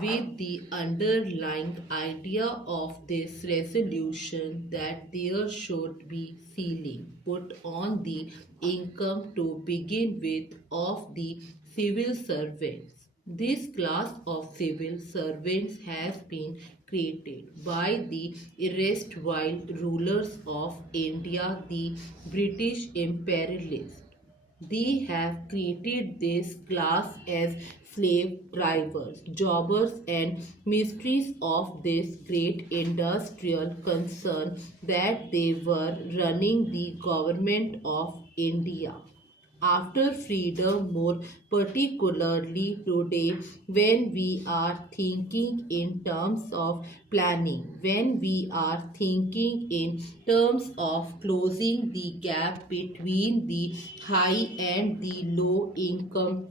with the underlying idea of this resolution that there should be ceiling put on the income to begin with of the civil servants. This class of civil servants has been created by the erstwhile rulers of India, the British imperialists. They have created this class as slave drivers, jobbers, and mistresses of this great industrial concern that they were running the government of India. After freedom, more particularly today, when we are thinking in terms of planning, when we are thinking in terms of closing the gap between the high and the low income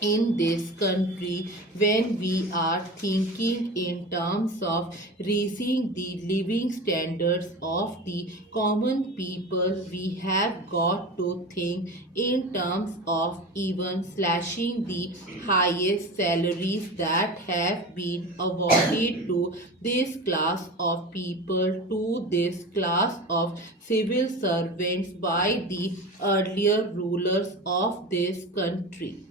in this country, when we are thinking in terms of raising the living standards of the common people, we have got to think in terms of even slashing the highest salaries that have been awarded to this class of people, to this class of civil servants by the earlier rulers of this country.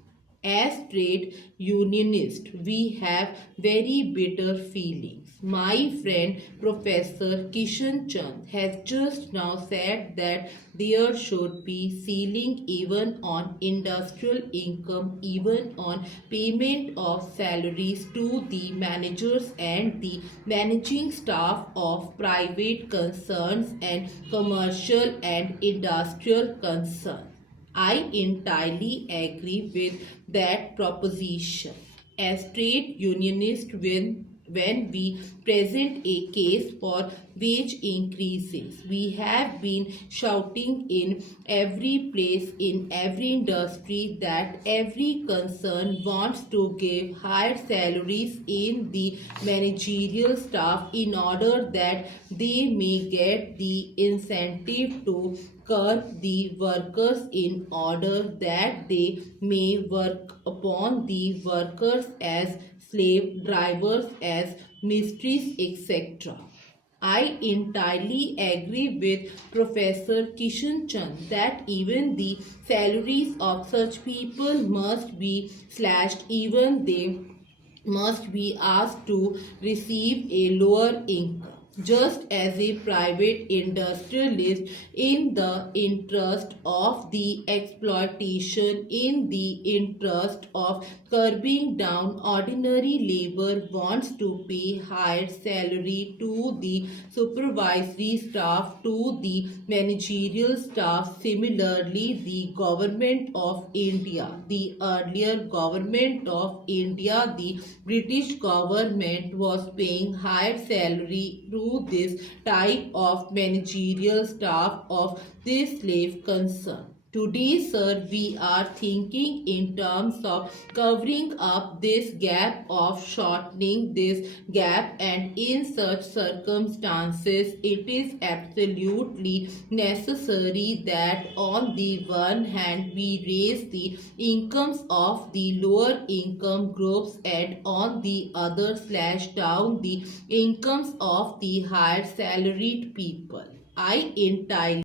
As trade unionists, we have very bitter feelings. My friend Professor Kishan Chand has just now said that there should be ceiling even on industrial income, even on payment of salaries to the managers and the managing staff of private concerns and commercial and industrial concerns. I entirely agree with that proposition. As trade unionists, when we present a case for wage increases, we have been shouting in every place, in every industry, that every concern wants to give higher salaries in the managerial staff in order that they may get the incentive to curb the workers, in order that they may work upon the workers as slave drivers, as mistresses, etc. I entirely agree with Professor Kishan Chand that even the salaries of such people must be slashed, even they must be asked to receive a lower income. Just as a private industrialist, in the interest of the exploitation, in the interest of curbing down ordinary labor, wants to pay higher salary to the supervisory staff, to the managerial staff. Similarly, the government of India, the earlier government of India, the British government, was paying higher salary to this type of managerial staff of this slave concern. Today, sir, we are thinking in terms of covering up this gap, of shortening this gap, and in such circumstances, it is absolutely necessary that on the one hand we raise the incomes of the lower income groups, and on the other slash down the incomes of the higher salaried people. I entirely